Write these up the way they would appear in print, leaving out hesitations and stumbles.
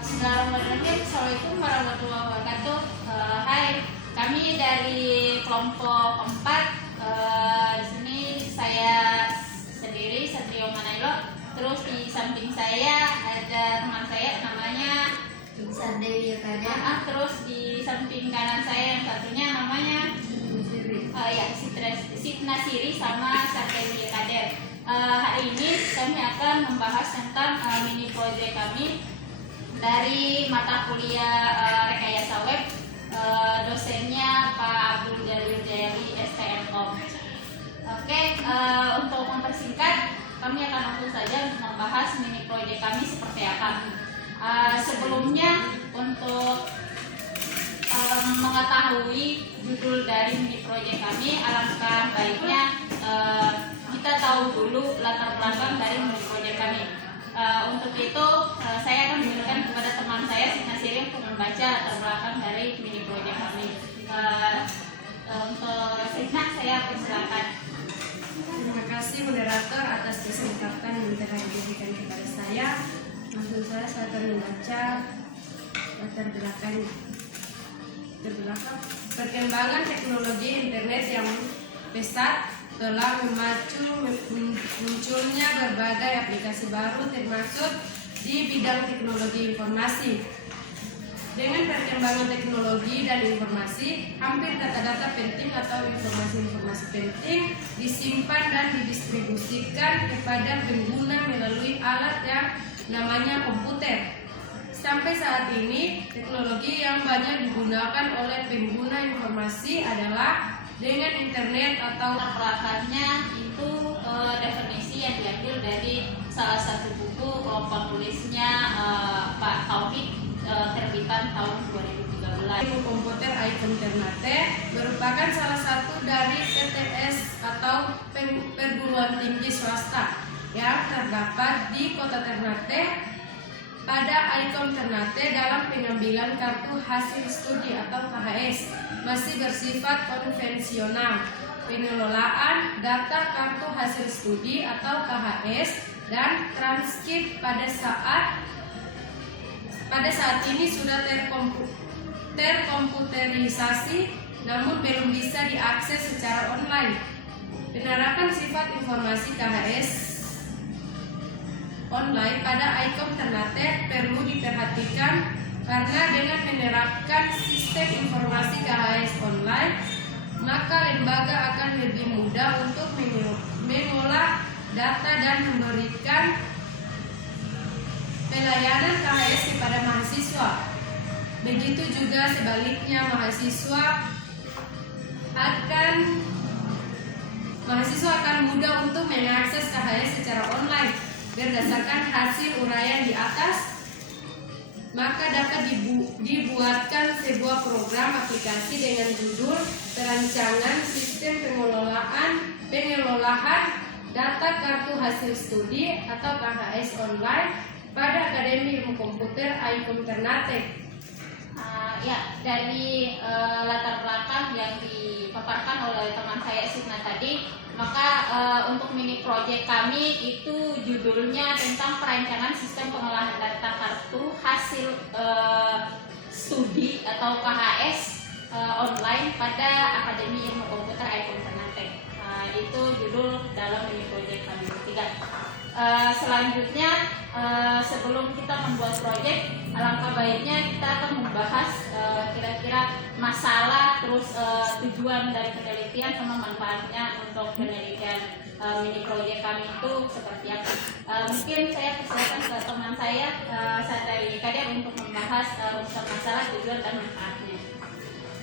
Bismillahirrahmanirrahim. Assalamualaikum warahmatullahi wabarakatuh. Hai, kami dari kelompok 4. Di sini saya sendiri, Satrio Manailo. Terus di samping saya ada teman saya namanya Dewi Yukada. Terus di samping kanan saya yang satunya namanya Sitna Siri sama Dewi Yukada. Hari ini kami akan membahas tentang mini project kami dari mata kuliah rekayasa web, dosennya Pak Abdul Jalil Jayali STMkom. Oke, untuk mempersingkat, kami akan langsung saja membahas mini project kami seperti apa. Sebelumnya, untuk mengetahui judul dari mini project kami, alangkah baiknya kita tahu dulu latar belakang dari mini project kami. Untuk itu saya akan memberikan kepada teman saya Sitna Siri untuk membaca latar belakang dari mini project kami. Untuk Sitna, saya persilakan. Terima kasih moderator atas kesempatan yang telah diberikan kepada saya. Langsung saya akan membaca latar belakang. Perkembangan teknologi internet yang pesat telah memacu munculnya berbagai aplikasi baru termasuk di bidang teknologi informasi. Dengan perkembangan teknologi dan informasi, hampir data-data penting atau informasi-informasi penting disimpan dan didistribusikan kepada pengguna melalui alat yang namanya komputer. Sampai saat ini, teknologi yang banyak digunakan oleh pengguna informasi adalah dengan internet atau belakangnya itu definisi yang diambil dari salah satu buku penulisnya Pak Taufik, terbitan tahun 2013. Ilmu komputer Icom Ternate merupakan salah satu dari PTS atau perguruan tinggi swasta yang terdapat di Kota Ternate. Pada Icom Ternate dalam pengambilan kartu hasil studi atau KHS masih bersifat konvensional. Pengelolaan data kartu hasil studi atau KHS dan transkrip pada saat ini sudah terkomputerisasi, namun belum bisa diakses secara online. Penerapan sifat informasi KHS online pada Icom Ternate perlu diperhatikan karena dengan menerapkan sistem informasi KHS online, maka lembaga akan lebih mudah untuk mengolah data dan memberikan pelayanan KHS kepada mahasiswa. Begitu juga sebaliknya, mahasiswa akan mudah untuk mengakses KHS secara online. Berdasarkan hasil uraian di atas, maka dapat dibuatkan sebuah program aplikasi dengan judul Perancangan Sistem Pengelolaan Data Kartu Hasil Studi atau KHS Online pada Akademi Ilmu Komputer Icom Ternate. Dari latar belakang yang dipaparkan oleh teman saya Sitna tadi, maka untuk mini project kami itu judulnya tentang perancangan sistem pengolahan data kartu hasil studi atau KHS online pada Akademi Ilmu Komputer Icom Ternate. Itu judul dalam mini project kami bertiga. Selanjutnya, sebelum kita membuat proyek, alangkah baiknya kita akan membahas kira-kira masalah, terus tujuan dari penelitian sama manfaatnya untuk penelitian mini proyek kami itu seperti apa. Mungkin saya persilakan ke teman saya Satria Kadir untuk membahas masalah, tujuan dan manfaatnya.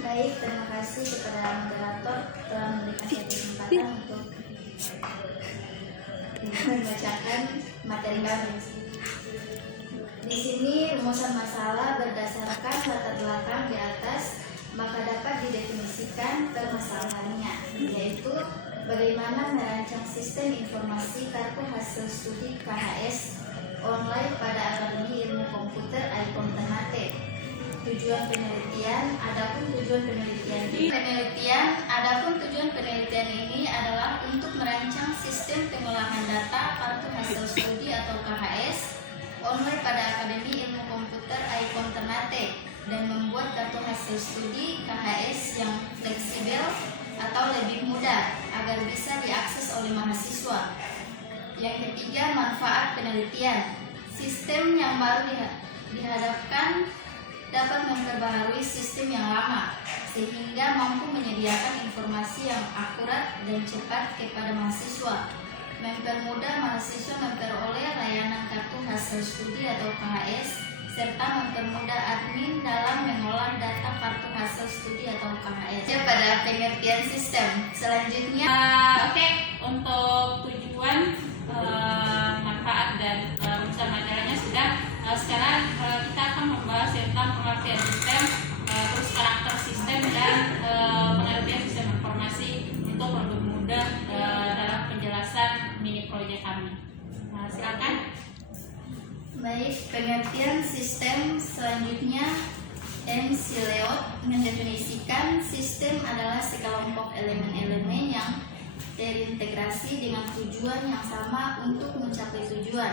Baik, terima kasih kepada moderator telah memberikan saya kesempatan untuk membacakan materi kami. Di sini rumusan masalah berdasarkan latar belakang di atas, maka dapat didefinisikan permasalahannya, yaitu bagaimana merancang sistem informasi kartu hasil studi KHS online pada Akademi Ilmu Komputer Icom Ternate. Tujuan penelitian, adapun tujuan penelitian ini adalah untuk merancang sistem pengolahan data kartu hasil studi atau KHS online pada Akademi Ilmu Komputer studi KHS yang fleksibel atau lebih mudah agar bisa diakses oleh mahasiswa. Yang ketiga, manfaat penelitian. Sistem yang baru dihadapkan dapat memperbaharui sistem yang lama sehingga mampu menyediakan informasi yang akurat dan cepat kepada mahasiswa, mempermudah mahasiswa memperoleh layanan kartu hasil studi atau KHS, serta mempermudah admin dalam mengolah data kartu hasil studi atau KHS. Pada pengertian sistem selanjutnya, Oke, untuk tujuan, manfaat dan unsur materialnya sudah. Sekarang kita akan membahas tentang pengertian sistem, terus karakter sistem dan pengertian sistem informasi untuk lebih mudah dalam penjelasan mini proyek kami. Silakan. baik, pengertian sistem selanjutnya. MC Leot mendefinisikan sistem adalah sekelompok elemen-elemen yang terintegrasi dengan tujuan yang sama untuk mencapai tujuan.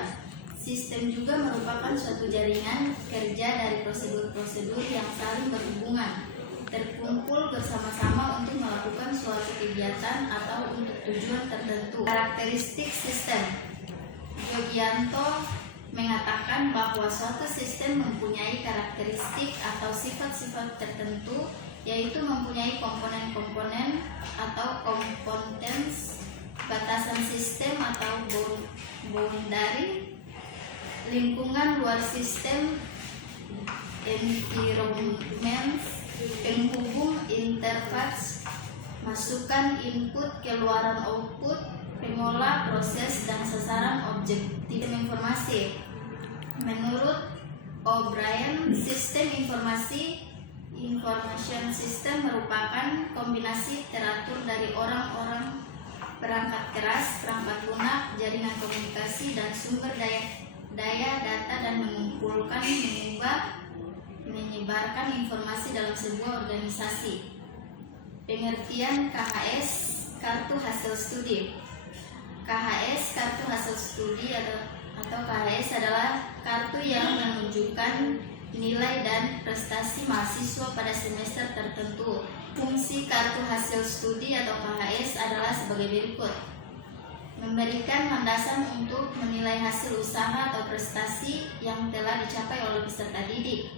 Sistem juga merupakan suatu jaringan kerja dari prosedur-prosedur yang saling berhubungan, terkumpul bersama-sama untuk melakukan suatu kegiatan atau untuk tujuan tertentu. Karakteristik sistem. Yogianto mengatakan bahwa suatu sistem mempunyai karakteristik atau sifat-sifat tertentu, yaitu mempunyai komponen-komponen atau components, batasan sistem atau boundary, lingkungan luar sistem, environment, penghubung interface, masukan input, keluaran output, pengolah proses dan sasaran objektif informasi. Menurut O'Brien, sistem information system merupakan kombinasi teratur dari orang-orang, perangkat keras, perangkat lunak, jaringan komunikasi dan sumber daya data dan mengumpulkan, mengubah, menyebarkan informasi dalam sebuah organisasi. Pengertian KHS, kartu hasil studi. KHS, kartu hasil studi atau KHS adalah kartu yang menunjukkan nilai dan prestasi mahasiswa pada semester tertentu. Fungsi kartu hasil studi atau KHS adalah sebagai berikut: memberikan landasan untuk menilai hasil usaha atau prestasi yang telah dicapai oleh peserta didik,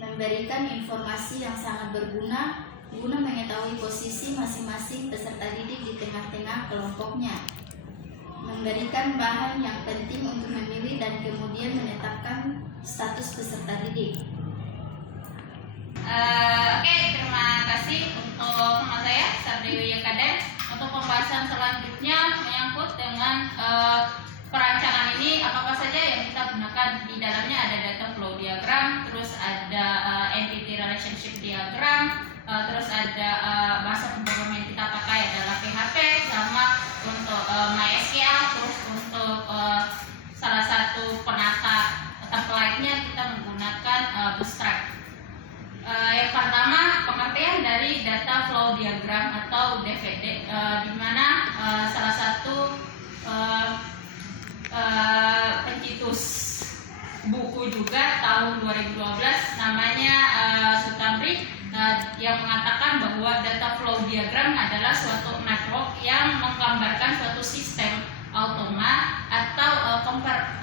memberikan informasi yang sangat berguna guna mengetahui posisi masing-masing peserta didik di tengah-tengah kelompoknya, memberikan bahan yang penting untuk memilih dan kemudian menetapkan status peserta didik. Oke, terima kasih untuk teman saya, Sardewi Yakaden. Untuk pembahasan selanjutnya menyangkut dengan perancangan ini, apa saja yang kita gunakan. Di dalamnya ada data flow diagram, terus ada entity relationship diagram, terus ada bahasa pemrograman yang kita pakai adalah PHP, sama untuk MySQL, terus untuk salah satu penata template-nya kita menggunakan Bootstrap. Yang pertama, pengertian dari data flow diagram atau DVD, di mana salah satu pencetus buku juga tahun 2012 namanya Sutamri, yang mengatakan bahwa data flow diagram adalah suatu network yang menggambarkan suatu sistem automa atau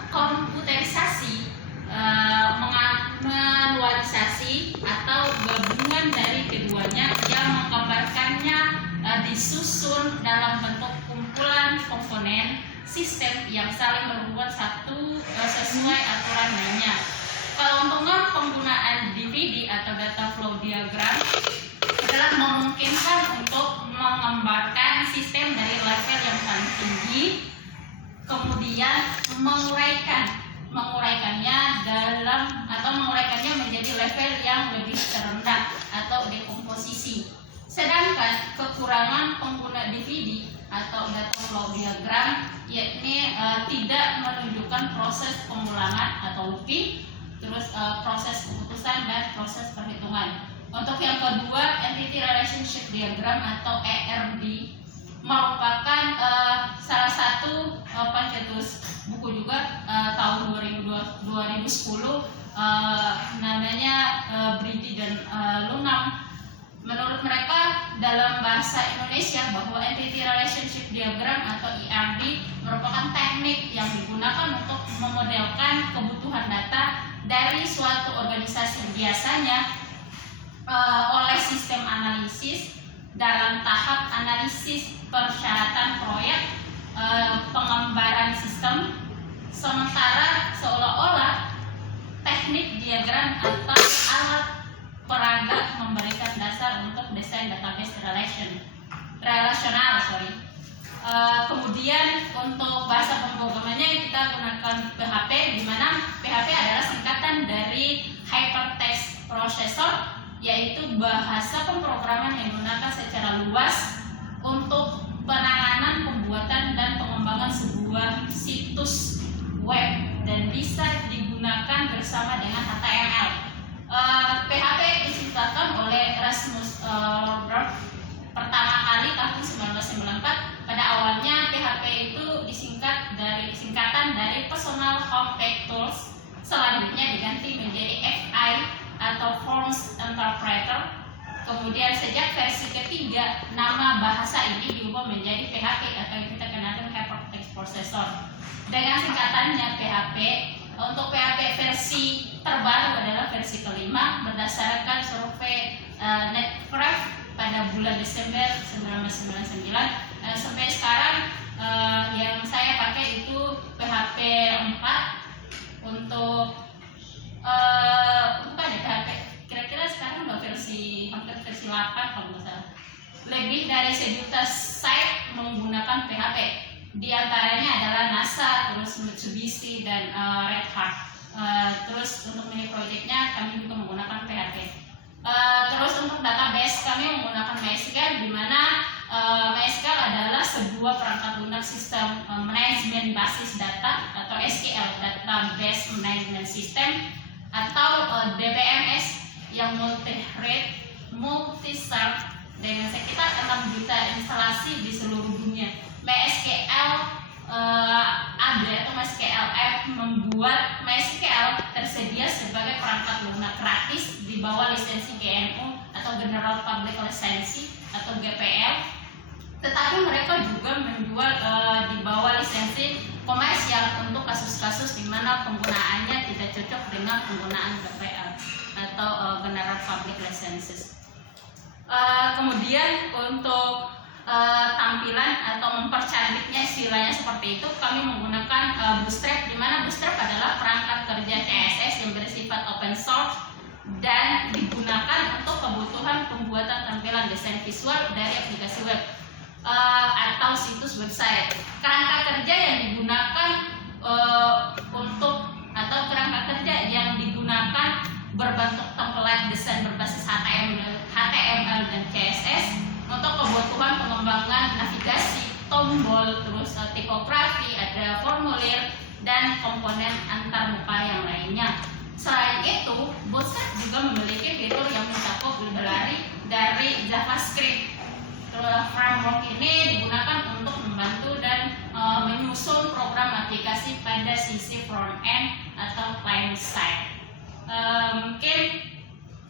komputerisasi, manualisasi atau gabungan dari keduanya yang menggambarkannya disusun dalam bentuk kumpulan komponen sistem yang saling berhubungan satu sesuai aturan mainnya. Keuntungan penggunaan DVD atau data flow diagram adalah memungkinkan untuk menggambarkan sistem dari level yang paling tinggi, kemudian menguraikannya menjadi level yang lebih terendah atau dekomposisi. Sedangkan kekurangan pengguna DVD atau data flow diagram yakni tidak menunjukkan proses pengulangan atau looping, terus proses keputusan dan proses perhitungan. Untuk yang kedua, entity relationship diagram atau ERD merupakan salah satu pencetus buku juga tahun 2010, namanya Brady dan Lunam bahasa Indonesia bahwa Entity Relationship Diagram atau ERD merupakan teknik yang digunakan untuk memodelkan kebutuhan data dari suatu organisasi, biasanya oleh sistem analisis dalam tahap analisis persyaratan proyek, pengembaraan sistem, sementara seolah-olah teknik diagram atau alat peraga memberikan dasar untuk desain database relasional. Kemudian untuk bahasa pemrogramannya kita gunakan PHP, di mana PHP adalah singkatan dari Hypertext Processor, yaitu bahasa pemrograman yang digunakan secara luas untuk penanganan, pembuatan, dan pengembangan sebuah situs web dan bisa digunakan bersama dengan HTML. PHP diciptakan oleh Rasmus Lorberg pertama kali tahun 1994. Pada awalnya PHP itu singkatan dari Personal Homepage Tools, selanjutnya diganti menjadi FI atau Forms Interpreter. Kemudian sejak versi ketiga, nama bahasa ini diubah menjadi PHP atau yang kita kenal dengan Hypertext Processor. Dengan singkatannya PHP, untuk PHP versi terbaru adalah versi kelima berdasarkan survei Netcraft pada bulan Desember 1999. Sampai sekarang yang saya pakai itu PHP 4 untuk PHP. Kira-kira sekarang udah hampir versi 8 kalau nggak salah. Lebih dari 1 juta site menggunakan PHP. Di antaranya adalah NASA, terus Mitsubishi, dan Red Hat. Terus untuk mini projectnya kami juga menggunakan PHP. Terus untuk database kami menggunakan MySQL, di mana MySQL adalah sebuah perangkat lunak sistem manajemen basis data atau SQL, Database Management System, atau DBMS yang multi-serve dengan sekitar 6 juta instalasi di seluruh dunia. MySQL AD atau MySQL App membuat MySQL tersedia sebagai perangkat lunak gratis di bawah lisensi GNU atau General Public License atau GPL, tetapi mereka juga menjual di bawah lisensi komersial untuk kasus-kasus di mana penggunaannya tidak cocok dengan penggunaan GPL atau General Public Licenses. Kemudian untuk tampilan atau mempercantiknya istilahnya seperti itu, kami menggunakan Bootstrap, di mana Bootstrap adalah perangkat kerja CSS yang bersifat open source dan digunakan untuk kebutuhan pembuatan tampilan desain visual dari aplikasi web atau situs website. Kerangka kerja yang digunakan kerangka kerja yang digunakan berbentuk template desain berbasis HTML dan CSS untuk kebutuhan pengembangan navigasi, tombol, terus tipografi, ada formulir, dan komponen antarmuka yang lainnya. Selain itu, Bootstrap juga memiliki fitur yang mencakup library dari JavaScript. Framework ini digunakan untuk membantu dan menyusun program aplikasi pada sisi front-end atau client side. Mungkin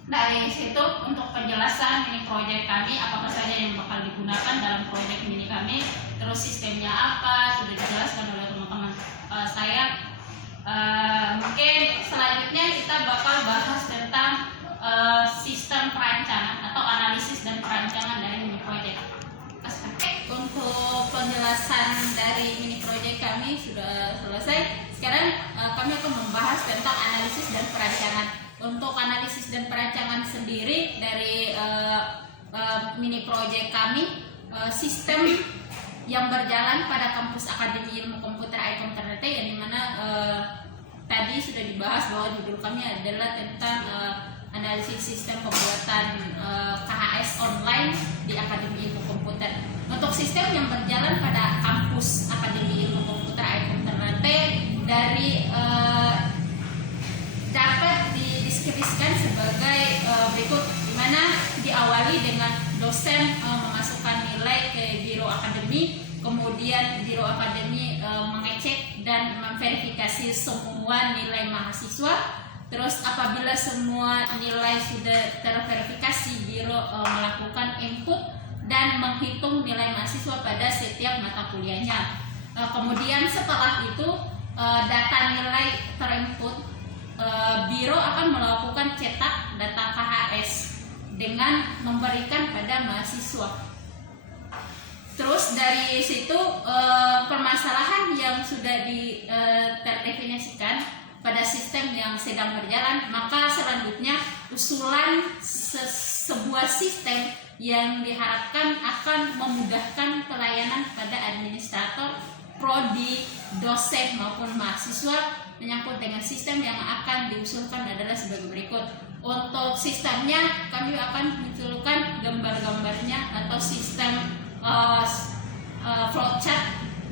dari situ untuk penjelasan mini project kami, apa saja yang bakal digunakan dalam project mini kami, terus sistemnya apa, sudah dijelaskan oleh teman-teman saya. Mungkin selanjutnya kita bakal bahas tentang sistem perancangan atau analisis dan perancangan dari mini project. Untuk penjelasan dari mini project kami sudah selesai. Sekarang kami akan membahas tentang analisis dan perancangan. Untuk analisis dan perancangan sendiri dari mini project kami, sistem yang berjalan pada kampus Akademi Ilmu Komputer IKOM Ternate, yang dimana tadi sudah dibahas bahwa judul kami adalah tentang analisis sistem pembuatan KHS online di Akademi Ilmu Komputer. Untuk sistem yang berjalan pada kampus Akademi Ilmu Komputer IKOM Ternate dari dapat dideskripsikan sebagai berikut, di mana diawali dengan dosen memasukkan nilai ke biro akademi, kemudian biro akademi mengecek dan memverifikasi semua nilai mahasiswa. Terus apabila semua nilai sudah terverifikasi, biro melakukan input dan menghitung nilai mahasiswa pada setiap mata kuliahnya. Kemudian setelah itu data nilai terinput, Biro akan melakukan cetak data KHS dengan memberikan pada mahasiswa. Terus dari situ permasalahan yang sudah terdefinisikan pada sistem yang sedang berjalan, maka selanjutnya usulan sebuah sistem yang diharapkan akan memudahkan pelayanan pada administrator, prodi, dosen maupun mahasiswa menyangkut dengan sistem yang akan diusulkan adalah sebagai berikut. Untuk sistemnya kami akan munculkan gambar-gambarnya atau sistem flowchart,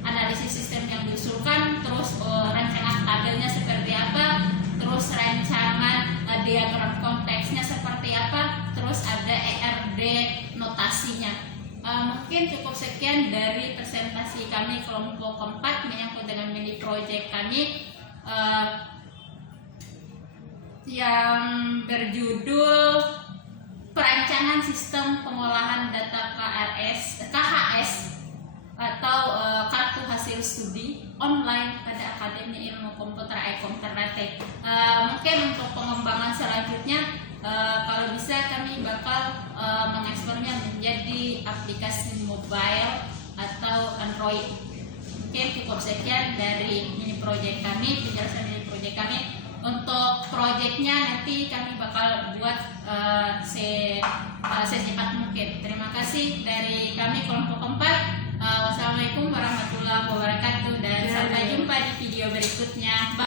analisis sistem yang diusulkan, terus rancangan tabelnya seperti apa, terus rancangan diagram konteksnya seperti apa, terus ada ERD notasinya. Mungkin cukup sekian dari presentasi kami kelompok keempat menyangkut dengan mini project kami yang berjudul perancangan sistem pengolahan data KHS atau kartu hasil studi online pada Akademi Ilmu Komputer Aikom Ternate. Mungkin untuk pengembangan selanjutnya kalau bisa kami bakal mengekspornya menjadi aplikasi mobile atau Android. Mungkin cukup sekian dari mini project kami, penjelasan mini project kami. Untuk proyeknya nanti kami bakal buat secepat mungkin. Terima kasih dari kami kelompok keempat. Wassalamualaikum warahmatullahi wabarakatuh dan sampai jumpa di video berikutnya. Bye.